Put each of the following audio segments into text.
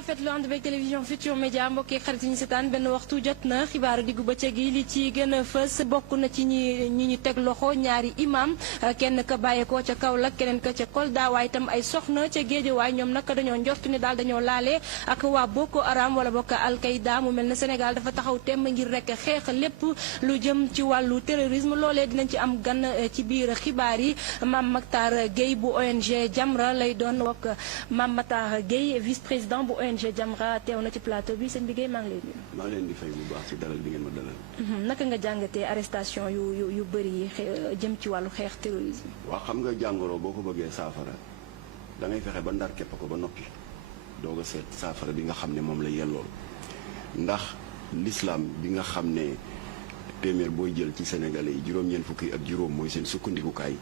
rafetlu ànd beeg télévision Futurs Médias mbokk yi xarit yi ñu seetaan benn waxtu jot na xibaaru diggu bëccëg yi li ci gën a fës bokk na ci ñi ñu teg loxo ñaari imam kenn ka bàyyeekoo ca Kaolack keneen ka ca Kolda waaye itam ay soxna ca Géejawaay ñoom nag dañoo njort ni daal dañoo laale ak waa Boko Haram wala bokk Al-Qaïda mu mel ne Sénégal dafa taxaw temm ngir rek xeex lépp lu jëm ci wàllu terrorisme loolee dinañ ci am gan ci biir xibaar yi Mame Mactar Gueye bu ONG Jamra lay doon wok Mame Mactar Gueye vice-président bu ONG Jamra teew na ci plateau bi sëñ bi Gueye maa ngi lay nuyu. maa ngi leen di fay bu baax ci dalal bi ngeen ma dalal. naka nga jàngatee arrestation yu bëri yi jëm ci wàllu xeex terrorisme. waaw xam nga jàngoro boo ko bëggee saafara da ngay fexe ba ndar képp ko ba noppi doog a seet saafara bi nga xam ne moom la yellool ndax l'islam bi nga xam ne téeméer booy jël ci Sénégalais yi juróom-ñeent fukki ak juróom mooy seen sukkandikukaay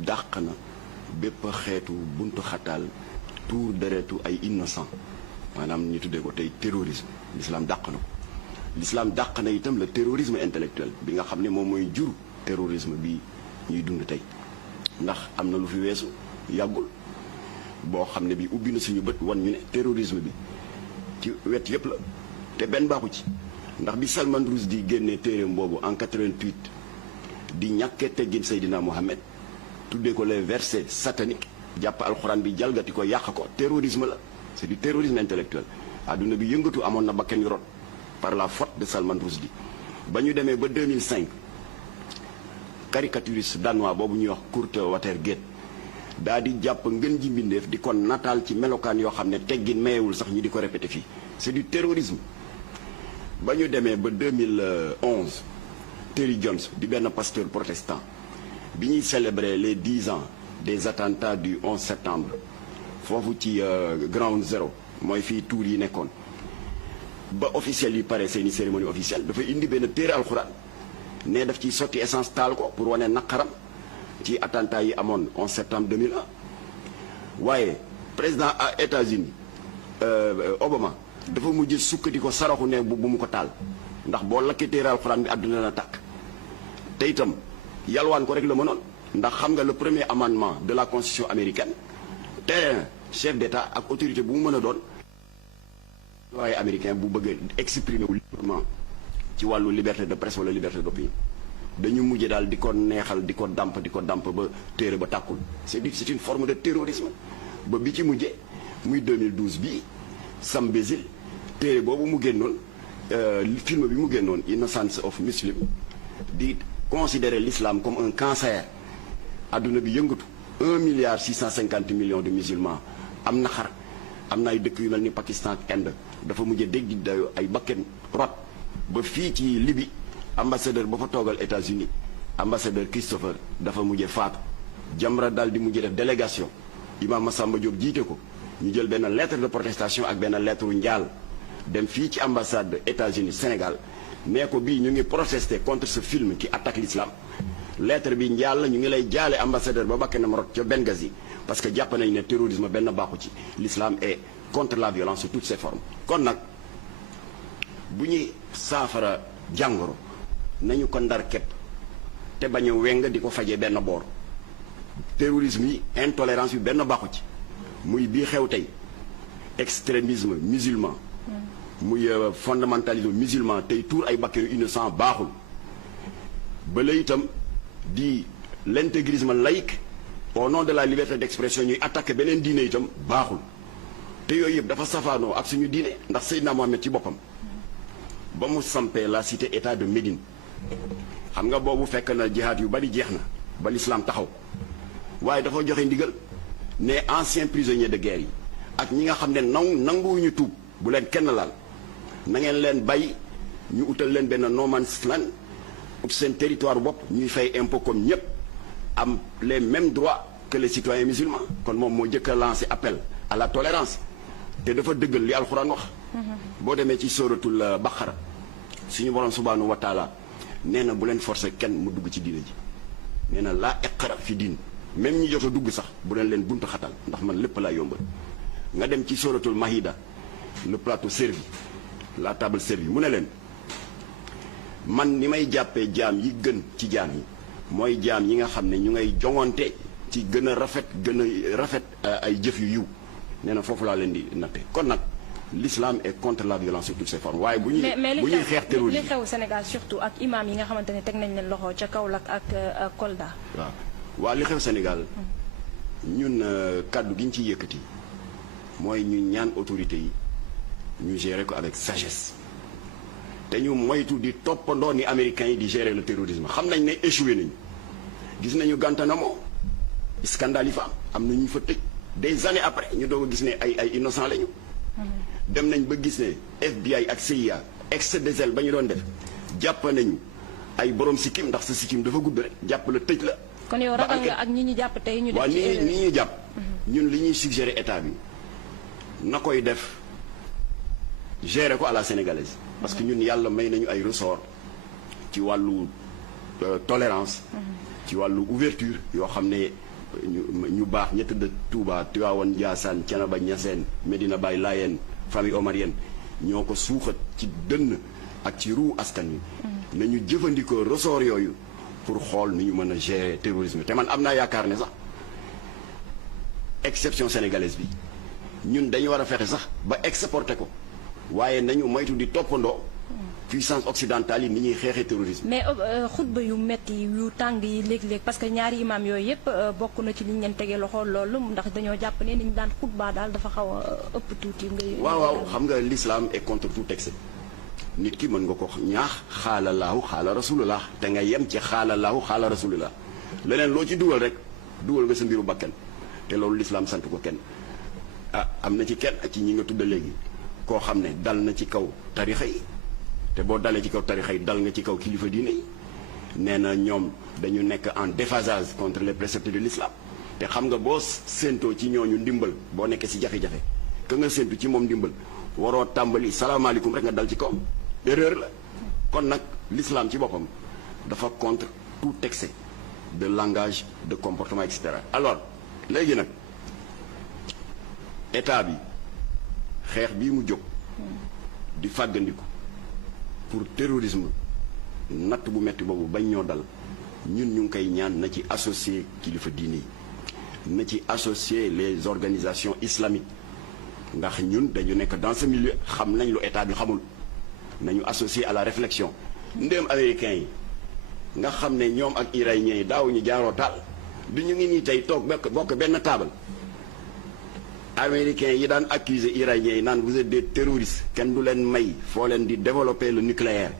dàq na bépp xeetu buntu xataal tuur deretu ay innocent maanaam ñu tuddee ko tey terrorisme l'islam dàq na ko l'islam dàq na itam le terrorisme intellectuel bi nga xam ne moom mooy jur terrorisme bi ñuy dund tey ndax am na lu fi weesu yàggul boo xam ne bi ubbi na suñu bët wan ñu ne terrorisme bi ci wet yépp la te benn baaxu ci ndax bi Salman Rushdie génnee téereem boobu en 88 di ñàkkee teggin Seydina Mohamed tuddee ko les versets sataniques jàpp alxuraan bi jalgati ko yàq ko terrorisme la c'est du terrorisme intellectuel adduna bi yëngatu amoon na bakkan yu rot par la faute de Salman Rushdie ba ñu demee ba 2005 caricaturiste danois boobu ñuy wax Kurt Watergate daa di jàpp ngën ji mbindeef di ko nataal ci melokaan yoo xam ne teggin mayewul sax ñu di ko répété fii c'est du terrorisme ba ñu demee ba 2011 Terry Jones di benn pasteur protestant bi ñuy célébrer les 10 ans des attentats du 11 septembre foofu ci Ground Zero mooy fii tuur yi nekkoon ba officiel yi pare seeni cérémonie officielle dafa indi benn téere alxuraan ne daf ciy sotti essence taal ko pour wane naqaram ci attentat yi amoon 11 septembre 2001 waaye président États-Unis Obama dafa mujj sukk di ko saraxu ne bu mu ko taal ndax boo lakkee téere alxuraan bi àdduna na tàkk te itam yalwaan ko rek la mënoon ndax xam nga le premier amendement de la constitution américaine te chef d'état ak autorité bu mu mën a doon waaye américain bu bëgg exprimer wu librement ci wàllu liberté de presse wala liberté d'opinion dañu mujje daal di ko neexal di ko damp ba téere ba tàkkul c'est une forme de terrorisme ba bi ci mujje muy 2012 bii Sam Bézil téere boobu mu génnoon film bi mu génnoon Innocence of Muslim di considérer l'islam comme un cancer adduna bi yëngatu 1,650 milliard de musulmans am na xar am na ay dëkk yu mel ni Pakistan ak Inde dafa mujje dégg dayo ay bakken rot ba fii ci Libye ambassadeur ba fa toogal États-Unis ambassadeur Christopher dafa mujje faatu Jamra daal di mujje def délégation Imam Massamba Diop jiite ko ñu jël benn lettre de protestation ak benn lettre njaal dem fii ci ambassade États-Unis Sénégal nee ko bii ñu ngi protester contre ce film qui attaque l'islam lettre bi njaal la ñu ngi lay jaale ambassadeur ba bakkanam rot ca Benghazi parce que jàpp nañu ne terrorisme benn baaxu ci l'islam est contre la violence sous toutes ses formes kon nag bu ñuy saafara jàngoro nañu ko ndar képp te bañ a weng di ko fajee benn boor terrorisme yi intolérance bi benn baaxu ci muy bii xew tey extrémisme musulman muy fondamentalisme musulman tey tuur ay bakkanu innocent baaxul bala itam di l'intégrisme laïque au nom de la liberté d'expression ñuy attaquer beneen diine itam baaxul te yooyu yëpp dafa safaanoo ak suñu diine ndax Seydina Mohamed ci boppam ba mu sampee la cité état de Médine xam nga boobu fekk na jihaad yu bari jeex na ba l'islam taxaw waaye dafa joxe ndigal ne anciens prisonniers de guerre yi ak ñi nga xam ne nanguwuñu tuub bu leen kenn laal na ngeen leen bàyyi ñu utal leen benn no man's land ut seen territoire bopp ñuy fay impôt comme ñépp am les mêmes droits que les citoyens musulmans kon moom moo jëkk a lancé appel à la tolérance te dafa dëggal li alxuraan wax boo demee ci sóoratul Baqara suñu borom subhanahu wa taala nee na bu leen forcer kenn mu dugg ci diina ji nee na laa iqra fi diin même ñi jot a dugg sax bu leen buntu xatal ndax man lépp laa yombal nga dem ci sóoratul Mahida le plateau servi la table servie mu ne leen man ni may jàppee jaam yi gën ci jaam yi mooy jaam yi nga xam ne ñu ngay joŋonte ci gën a rafet ay jëf yu yiw nee na foofu laa leen di natte kon nag l'islam est contre la violence sous toutes ses formes waaye bu ñuy xeex terrorisme li xew Sénégal surtout ak imam yi nga xamante ne teg nañ leen loxo ca Kaolack ak Kolda. waaw li xew Sénégal ñun kàddu gi ñu ciy yëkkati mooy ñu ñaan autorité yi ñu gérer ko avec sagesse te ñu moytu di toppandoo ni américains yi di gérer le terrorisme xam nañ ne échoué nañu gis nañu Guantanamo scandale yi fa am na ñu fa tëj des années après ñu doog a gis ne ay innocent lañu. dem nañ ba gis ne FBI ak CIA excès de zèle ba ñu doon def jàpp nañu ay borom sikkim ndax sa sikkim dafa gudd rek jàpp la tëj la. kon yow ragal nga ak ñi ñu jàpp tey ñu def ci waaw ñi ñuy jàpp. ñun li ñuy suggérer état bi na koy def gérer ko à la sénégalaise. parce que ñun yàlla may nañu ay ressort ci wàllu tolérance. ci wàllu ouverture yoo xam ne ñu baax ñett de Touba Tivaouane Ndiassane Thiénaba Niassène Medina Baye Layène famille omarienne ñoo ko suuxat ci dënn ak ci ruu askan wi. nañu jëfandikoo ressort yooyu pour xool ni ñu mën a gérer terrorisme te man am naa yaakaar ne sax exception sénégalaise bi ñun dañu war a fexe sax ba exporter ko waaye nañu moytu di toppandoo puissance occidentale yi ni ñuy xeexee terrorisme. mais xutba yu metti yu tàng yi léeg-léeg parce que ñaari imam yooyu yëpp bokk na ci li ñu leen tegee loxo loolu ndax dañoo jàpp ne ni ñu daan xutba daal dafa xaw a ëpp tuuti. waaw xam nga l'islam est contre tout excès nit ki mën nga ko ñaax xaala laahu xaala rasulullah te nga yem ci xaala laahu xaala rasulullah leneen loo ci dugal rek dugal nga sa mbiru bakkan te loolu l'islam sant ko kenn am na ci kenn ci ñi nga tudda léegi koo xam ne dal na ci kaw tarixa yi te boo dalee ci kaw tarixa yi dal nga ci kaw kilifa diine yi nee na ñoom dañu nekk en déphasage contre les préceptes de l'islam te xam nga boo séentoo ci ñooñu ndimbal boo nekkee ci jafe-jafe ka nga séentu ci moom ndimbal waroo tàmbali salaamaaleykum rek nga dal ci kawam erreur la kon nag l'islam ci boppam dafa contre tout excès de langage de comportement et cetera alors léegi nag état bi xeex bii mu jóg di fàggandiku pour terrorisme natt bu metti boobu bañ ñoo dal ñun ñu ngi koy ñaan na ci associer kilifa diine yi na ci associer les organisations islamiques ndax ñun dañu nekk dans ce milieu xam nañ lu état bi xamul nañu associer à la réflexion ndéem américains yi nga xam ne ñoom ak iraniens yi daaw ñu jaaroo taal du ñu ngi nii tey toog bokk benn taabal américains yi daan accuser iraniens yi naan vous êtes des terroristes kenn du leen may foo leen di développer le nucléaire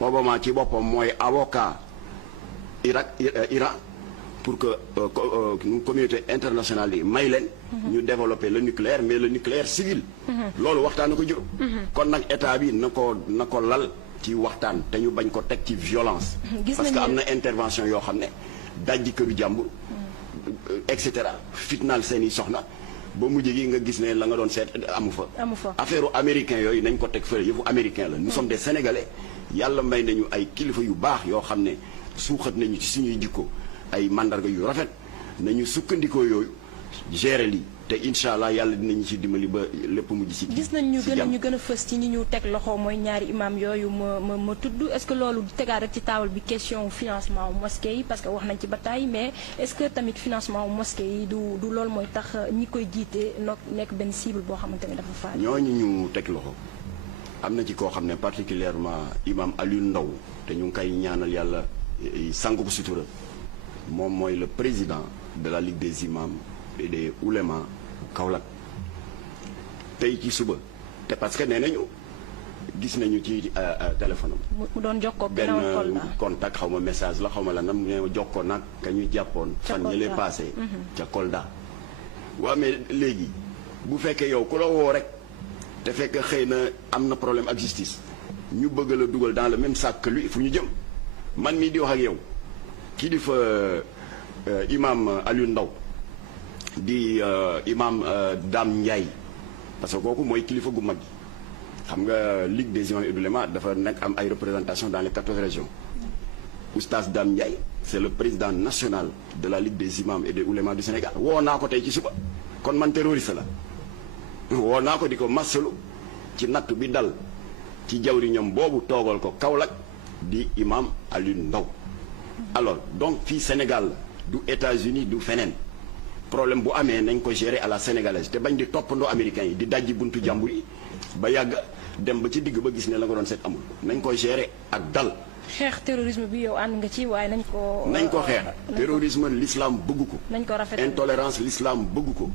Obama ci boppam mooy avocat Iran pour que communauté internationale yi may leen ñu développer le nucléaire mais le nucléaire civil loolu waxtaan na ko jur kon nag état bi na ko lal ci waxtaan te ñu bañ ko teg ci violence parce que am na intervention yoo xam ne dajji këru jàmbur et cetera fitnaal seeni soxna ba mujj gi nga gis ne la nga doon seet amu fa affaire américain yooyu nañ ko teg fële yëfu américain la nous sommes des sénégalais yàlla may nañu ay kilifa yu baax yoo xam ne suuxat nañu ci suñuy jikko ay mandarga yu rafet nañu sukkandikoo yooyu gérer lii te incha allah yàlla dinañu ci dimbali ba lépp mujj ci gis nañ ñu gën a fës ci ñi ñu teg loxo mooy ñaari imam yooyu ma tudd est-ce que loolu tegaat rek ci table bi question financement mosquée yi parce que wax nañ ci ba tey mais est-ce que tamit financement mosquée yi du loolu mooy tax ñi koy jiite nekk benn cible boo xamante ne dafa faal. ñooñu ñu teg loxo am na ci koo xam ne particulièrement imam Aliou Ndao te ñu ngi koy ñaanal yàlla sang ko sutura moom mooy le président de la Ligue des imams et des oulémas Kaolack tey ci suba te parce que nee nañu gis nañu ci téléphone am. mu doon jokkoo benn contact xaw ma message la xaw ma la nam ne jokkoo nag ka ñu jàppoon. fan ñële passé ca Kolda. waaw mais léegi bu fekkee yow ku la woo rek te fekk xëy na am na problème ak justice ñu bëgg la dugal dans le même sac que lui fu ñu jëm man mii di wax ak yow kii di fa imam Aliou Ndao di imam Dame Ndiaye parce que kooku mooy kilifa gu mag gi xam nga Ligue des imams et oulémas dafa nekk am ay représentation dans les 14 régions oustaz Dame Ndiaye c'est le président national de la Ligue des imams et des oulémas du Sénégal woo naa ko tey ci suba kon man terroriste la woo naa ko di ko massalu ci nattu bi dal ci jawriñam boobu toogal ko Kaolack di imam Aliou Ndao alors donc fii Sénégal du États-Unis du feneen problème bu amee nañ ko gérer à la sénégalaise te bañ di toppandoo américains yi di dajji buntu jàmbur yi ba yàgg dem ba ci digg ba gis ne la nga doon seet amul nañ ko gérer ak dal. xeex terrorisme bi yow ànd nga ci waaye nañ ko xeex terrorisme l'islam bëgg ko. nañ ko rafetal intolérance l'islam bëgg ko.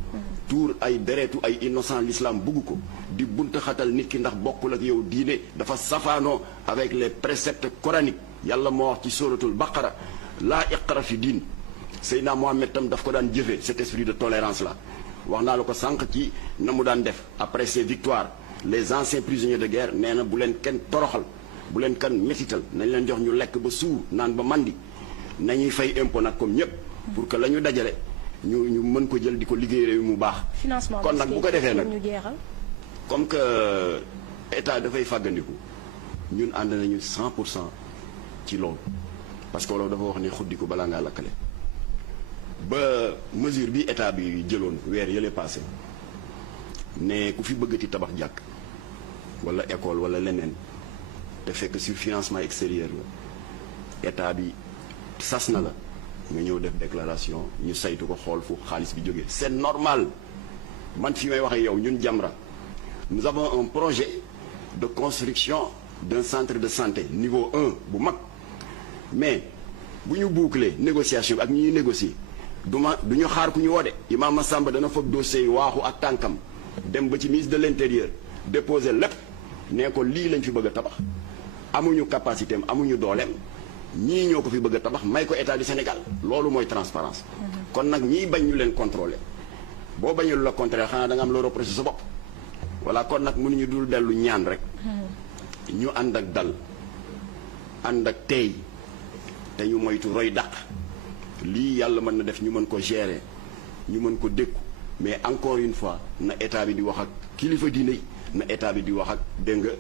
tuur ay deretu ay innocent l'islam bëgg ko. di bunta xatal nit ki ndax bokkul ak yow diine dafa safaanoo avec les préceptes coraniques yàlla moo wax ci suratul baqara laa iqra fi diin Seydina Mohamed tam daf ko daan jëfee cet esprit de tolérance là wax naa la ko sànq ci na mu daan def après ses victoires les anciens prisonniers de guerre nee na bu leen kenn toroxal bu leen kenn métital nañ leen jox ñu lekk ba suur naan ba mandi nañuy fay impôt nag comme ñëpp pour que la ñu dajale ñu mën ko jël di ko liggéey réew mu baax. financement kon nag bu ko defee nag ñu jeexal. comme que état dafay fàggandiku ñun ànd nañu 100% ci loolu parce que loolu dafa wax ne xuddiku balaa ngaa lakkale ba mesure bi état bi jëloon weer yële passé ne ku fi bëggati tabax jàkk wala école wala leneen te fekk sur financement extérieur la état bi sas na la nga ñëw def déclaration ñu saytu ko xool fu xaalis bi jógee c'est normal man fi may waxee yow ñun Jamra nous avons un projet de construction d'un centre de santé niveau 1 bu mag mais bu ñu boucler négociation bi ak ñi ñuy négocier du ñu xaar ku ñu woo de Imam Massamba dana foog dossier yi waaxu ak tànkam dem ba ci ministre de l'intérieur déposer lépp nee ko lii lañ fi bëgg a tabax amuñu capacité am amuñu dooleem ñii ñoo ko fi bëgg a tabax may ko état du Sénégal loolu mooy transparence kon nag ñii bañ ñu leen contrôler boo bañee lu la contrôler xanaa da nga am loo reproché sa bopp voilà kon nag mënuñu dul dellu ñaan rek ñu ànd ak dal ànd ak tey te ñu moytu roy dàq lii yàlla mën na def ñu mën ko gérer ñu mën ko dékku mais encore une fois na état bi di wax ak kilifa diine yi na état bi di wax ak dégg nga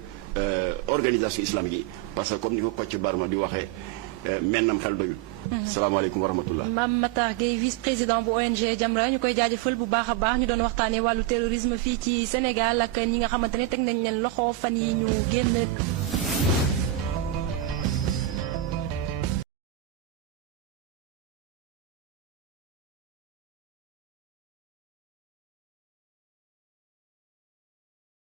organisation islamique yi parce que comme ni ko Kocc Barma di waxee mennam xel doyul. salaamaaleykum wa rahmatullah. Mame Matar Gueye vice-président bu ONG Jamra ñu koy jaajëfal bu baax a baax ñu doon waxtaanee wàllu terrorisme fii ci Sénégal ak ñi nga xamante ne teg nañ leen loxo fan yi ñu génn.